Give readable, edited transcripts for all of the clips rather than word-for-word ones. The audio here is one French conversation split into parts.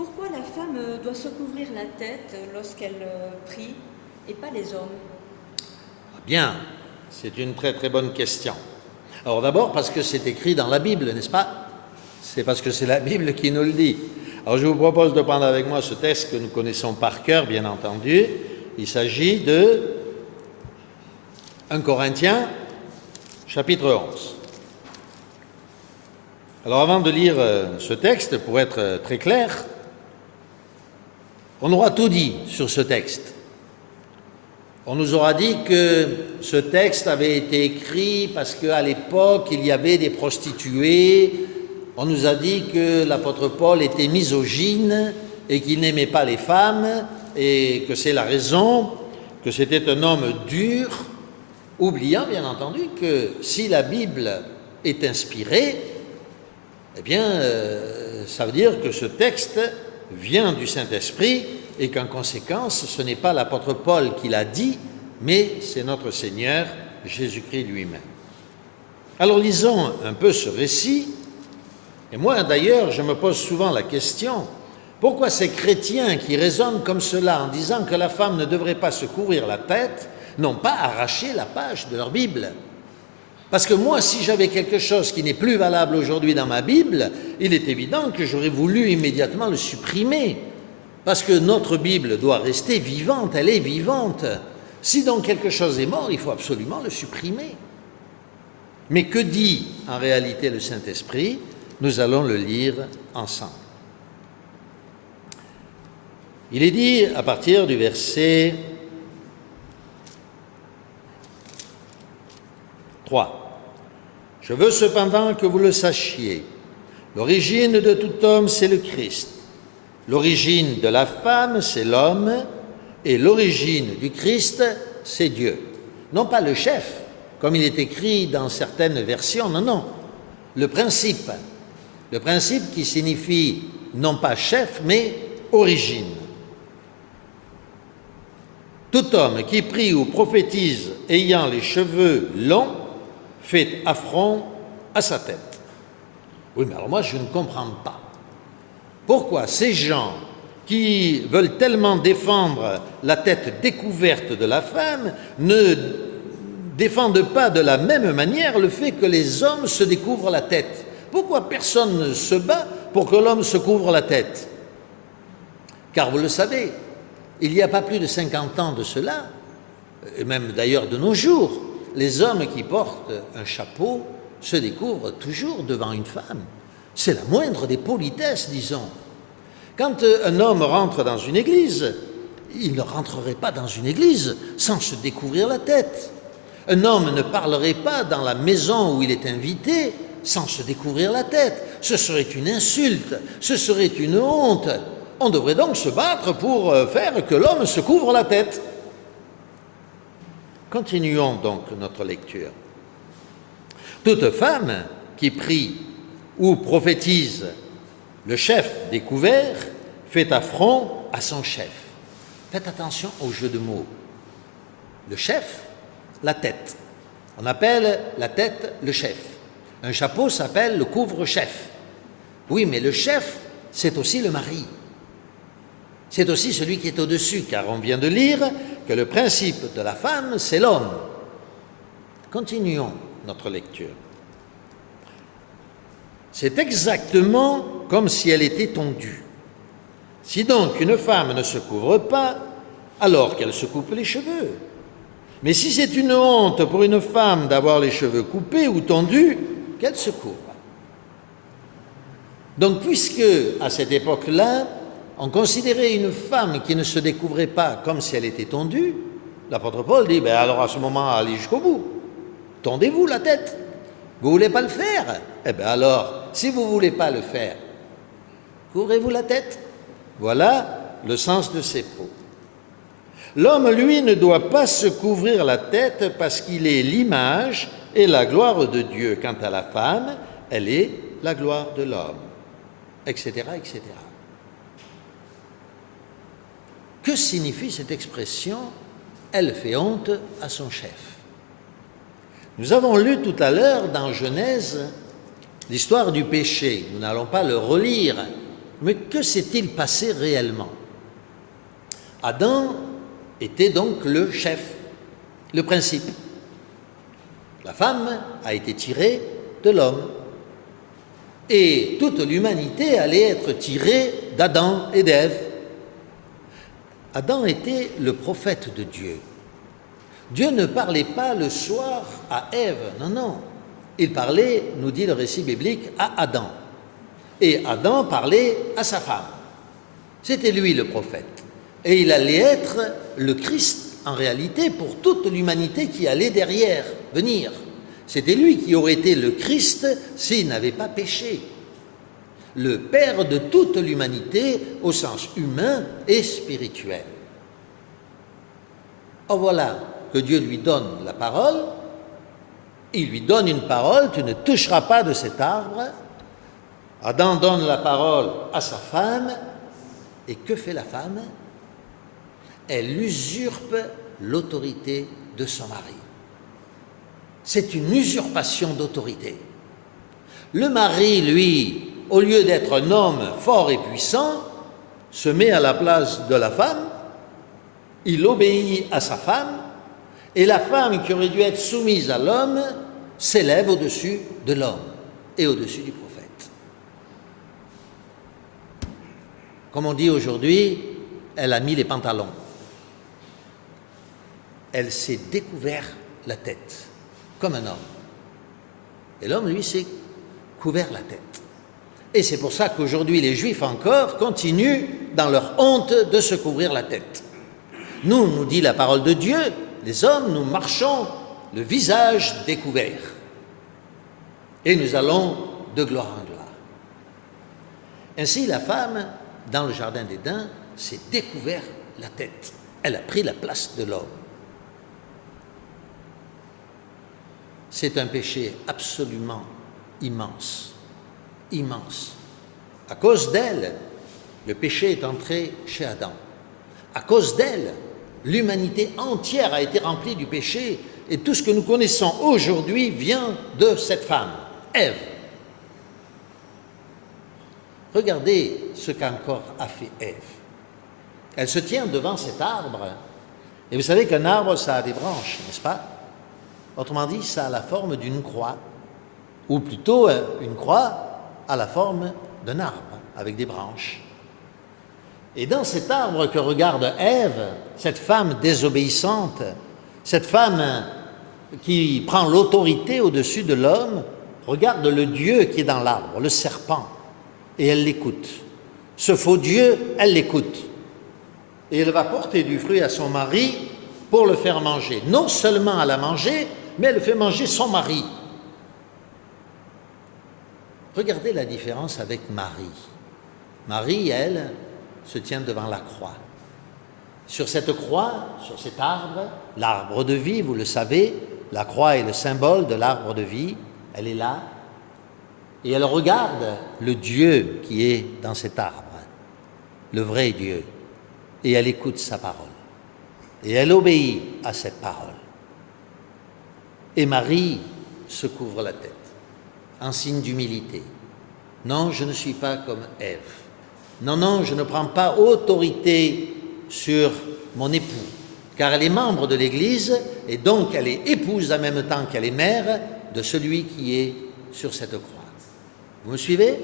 Pourquoi la femme doit se couvrir la tête lorsqu'elle prie et pas les hommes? Bien, c'est une très très bonne question. Alors d'abord parce que c'est écrit dans la Bible, n'est-ce pas? C'est parce que c'est la Bible qui nous le dit. Alors je vous propose de prendre avec moi ce texte que nous connaissons par cœur, bien entendu. Il s'agit de 1 Corinthiens, chapitre 11. Alors avant de lire ce texte, pour être très clair, on aura tout dit sur ce texte. On nous aura dit que ce texte avait été écrit parce qu'à l'époque, il y avait des prostituées. On nous a dit que l'apôtre Paul était misogyne et qu'il n'aimait pas les femmes et que c'est la raison, que c'était un homme dur, oubliant bien entendu que si la Bible est inspirée, eh bien, ça veut dire que ce texte vient du Saint-Esprit et qu'en conséquence, ce n'est pas l'apôtre Paul qui l'a dit, mais c'est notre Seigneur Jésus-Christ lui-même. Alors lisons un peu ce récit. Et moi d'ailleurs, je me pose souvent la question, pourquoi ces chrétiens qui raisonnent comme cela en disant que la femme ne devrait pas se couvrir la tête n'ont pas arraché la page de leur Bible? Parce que moi, si j'avais quelque chose qui n'est plus valable aujourd'hui dans ma Bible, il est évident que j'aurais voulu immédiatement le supprimer. Parce que notre Bible doit rester vivante, elle est vivante. Si donc quelque chose est mort, il faut absolument le supprimer. Mais que dit en réalité le Saint-Esprit? Nous allons le lire ensemble. Il est dit à partir du verset 3. Je veux cependant que vous le sachiez. L'origine de tout homme, c'est le Christ. L'origine de la femme, c'est l'homme. Et l'origine du Christ, c'est Dieu. Non pas le chef, comme il est écrit dans certaines versions, non, non. Le principe qui signifie non pas chef, mais origine. Tout homme qui prie ou prophétise ayant les cheveux longs fait affront à sa tête. Oui, mais alors moi, je ne comprends pas. Pourquoi ces gens qui veulent tellement défendre la tête découverte de la femme ne défendent pas de la même manière le fait que les hommes se découvrent la tête? Pourquoi personne ne se bat pour que l'homme se couvre la tête? Car vous le savez, il n'y a pas plus de 50 ans de cela, et même d'ailleurs de nos jours, les hommes qui portent un chapeau se découvrent toujours devant une femme. C'est la moindre des politesses, disons. Quand un homme rentre dans une église, il ne rentrerait pas dans une église sans se découvrir la tête. Un homme ne parlerait pas dans la maison où il est invité sans se découvrir la tête. Ce serait une insulte, ce serait une honte. On devrait donc se battre pour faire que l'homme se couvre la tête. Continuons donc notre lecture. Toute femme qui prie ou prophétise le chef découvert fait affront à son chef. Faites attention au jeu de mots. Le chef, la tête. On appelle la tête le chef. Un chapeau s'appelle le couvre-chef. Oui, mais le chef, c'est aussi le mari. C'est aussi celui qui est au-dessus, car on vient de lire que le principe de la femme, c'est l'homme. Continuons notre lecture. C'est exactement comme si elle était tondue. Si donc une femme ne se couvre pas, alors qu'elle se coupe les cheveux. Mais si c'est une honte pour une femme d'avoir les cheveux coupés ou tondus, qu'elle se couvre. Donc puisque, à cette époque-là, on considérait une femme qui ne se découvrait pas comme si elle était tondue, l'apôtre Paul dit, alors à ce moment, allez jusqu'au bout. Tondez-vous la tête. Vous ne voulez pas le faire? Alors, si vous ne voulez pas le faire, couvrez-vous la tête. Voilà le sens de ces mots. L'homme, lui, ne doit pas se couvrir la tête parce qu'il est l'image et la gloire de Dieu. Quant à la femme, elle est la gloire de l'homme, etc., etc. Que signifie cette expression « elle fait honte à son chef » ? Nous avons lu tout à l'heure dans Genèse l'histoire du péché. Nous n'allons pas le relire, Mais que s'est-il passé réellement? Adam était donc le chef, le principe. La femme a été tirée de l'homme. Et toute l'humanité allait être tirée d'Adam et d'Ève. Adam était le prophète de Dieu. Dieu ne parlait pas le soir à Ève, non, non. Il parlait, nous dit le récit biblique, à Adam. Et Adam parlait à sa femme. C'était lui le prophète. Et il allait être le Christ, en réalité, pour toute l'humanité qui allait derrière, venir. C'était lui qui aurait été le Christ s'il n'avait pas péché. Le Père de toute l'humanité au sens humain et spirituel. Or voilà que Dieu lui donne la parole. Il lui donne une parole, tu ne toucheras pas de cet arbre. Adam donne la parole à sa femme. Et que fait la femme? Elle usurpe l'autorité de son mari. C'est une usurpation d'autorité. Le mari, lui, au lieu d'être un homme fort et puissant, se met à la place de la femme, il obéit à sa femme, et la femme qui aurait dû être soumise à l'homme s'élève au-dessus de l'homme et au-dessus du prophète. Comme on dit aujourd'hui, elle a mis les pantalons. Elle s'est découvert la tête, comme un homme. Et l'homme, lui, s'est couvert la tête. Et c'est pour ça qu'aujourd'hui, les Juifs encore continuent dans leur honte de se couvrir la tête. Nous dit la parole de Dieu, les hommes, nous marchons le visage découvert. Et nous allons de gloire en gloire. Ainsi, la femme, dans le jardin d'Éden, s'est découvert la tête. Elle a pris la place de l'homme. C'est un péché absolument immense, immense. À cause d'elle, le péché est entré chez Adam. À cause d'elle, l'humanité entière a été remplie du péché et tout ce que nous connaissons aujourd'hui vient de cette femme, Ève. Regardez ce qu'encore a fait Ève. Elle se tient devant cet arbre et vous savez qu'un arbre, ça a des branches, n'est-ce pas? Autrement dit, ça a la forme d'une croix, ou plutôt une croix a la forme d'un arbre, avec des branches. Et dans cet arbre que regarde Ève, cette femme désobéissante, cette femme qui prend l'autorité au-dessus de l'homme, regarde le Dieu qui est dans l'arbre, le serpent, et elle l'écoute. Ce faux Dieu, elle l'écoute. Et elle va porter du fruit à son mari pour le faire manger. Non seulement à la manger, mais elle fait manger son mari. Regardez la différence avec Marie. Marie, elle, se tient devant la croix. Sur cette croix, sur cet arbre, l'arbre de vie, vous le savez, la croix est le symbole de l'arbre de vie, elle est là, et elle regarde le Dieu qui est dans cet arbre, le vrai Dieu, et elle écoute sa parole, et elle obéit à cette parole. Et Marie se couvre la tête, en signe d'humilité. Non, je ne suis pas comme Ève. Non, non, je ne prends pas autorité sur mon époux, car elle est membre de l'Église, et donc elle est épouse en même temps qu'elle est mère de celui qui est sur cette croix. Vous me suivez?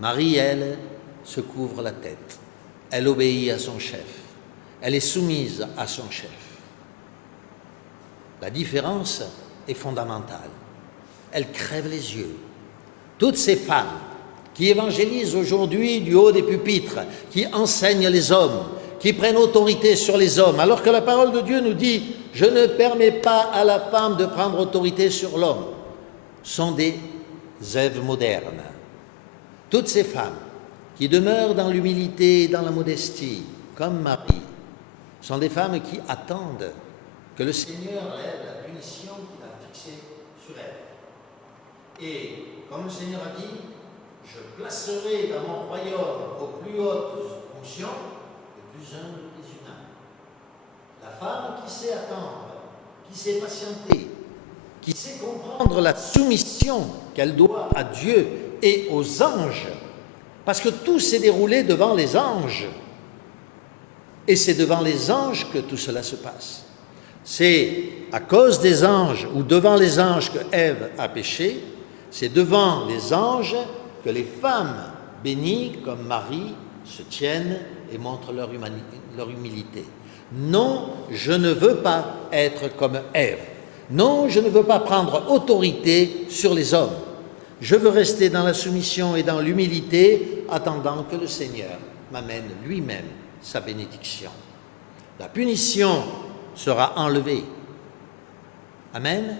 Marie, elle, se couvre la tête. Elle obéit à son chef. Elle est soumise à son chef. La différence est fondamentale. Elle crève les yeux. Toutes ces femmes qui évangélisent aujourd'hui du haut des pupitres, qui enseignent les hommes, qui prennent autorité sur les hommes, alors que la parole de Dieu nous dit « Je ne permets pas à la femme de prendre autorité sur l'homme », sont des Èves modernes. Toutes ces femmes qui demeurent dans l'humilité et dans la modestie, comme Marie, sont des femmes qui attendent que le Seigneur lève la punition qu'il a fixée sur elles. Et comme le Seigneur a dit, je placerai dans mon royaume aux plus hautes fonctions les plus humbles des humains. La femme qui sait attendre, qui sait patienter, qui sait comprendre la soumission qu'elle doit à Dieu et aux anges, Parce que tout s'est déroulé devant les anges. Et c'est devant les anges que tout cela se passe. C'est à cause des anges ou devant les anges que Ève a péché. C'est devant les anges que les femmes bénies comme Marie se tiennent et montrent leur humilité. Non, je ne veux pas être comme Ève. Non, je ne veux pas prendre autorité sur les hommes. Je veux rester dans la soumission et dans l'humilité, attendant que le Seigneur m'amène lui-même sa bénédiction. La punition sera enlevée. Amen.